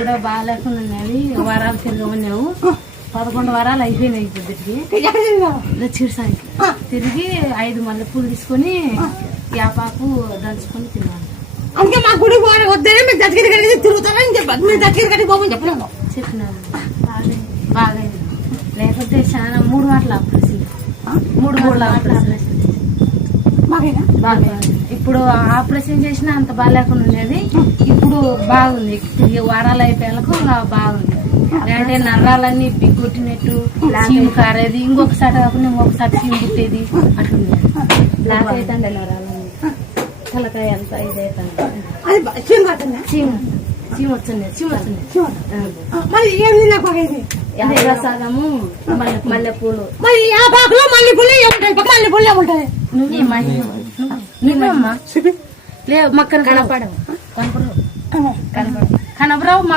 కూడా బాగా లేకుండా ఉన్నది. వారాలు తిరగమన్నాము. 11 వారాలు అయిపోయినాయి. ఇద్దరికి చిరుసానికి తిరిగి 5 మల్లెపూలు తీసుకొని యాపాకు దంచుకొని తిన్నాను. అందుకే మా గుడి వద్దనే మీరు దగ్గరికి తిరుగుతారని చెప్పారు. మీరు దగ్గరికి పోమని చెప్పినాను. బాగా లేకపోతే చాలా 3 మాటలు ఆపరేషన్. 3 మాటలు ఆపరేషన్ బాగా. ఇప్పుడు ఆపరేషన్ చేసినా అంత బాగా లేకుండా ఉండేది. ఇప్పుడు బాగుంది. వారాలు అయిపోయాలకు బాగుంది. అంటే నర్రాలన్నీ బిగ్గొట్టినట్టు చీము కారేది. ఇంకొకసారి కాకుండా ఇంకొకసారి చీము పుట్టేది అట్లుంది. బ్లాక్ అవుతుండే నరాలన్నీ. తలకాయ అంతా ఇదైతుంది. చీము వచ్చింది. రసాలము మల్లెపూలు. మల్లెపూలు ఏముంటాయి? లేవు మక్కన కనపడవు. కనపడవు.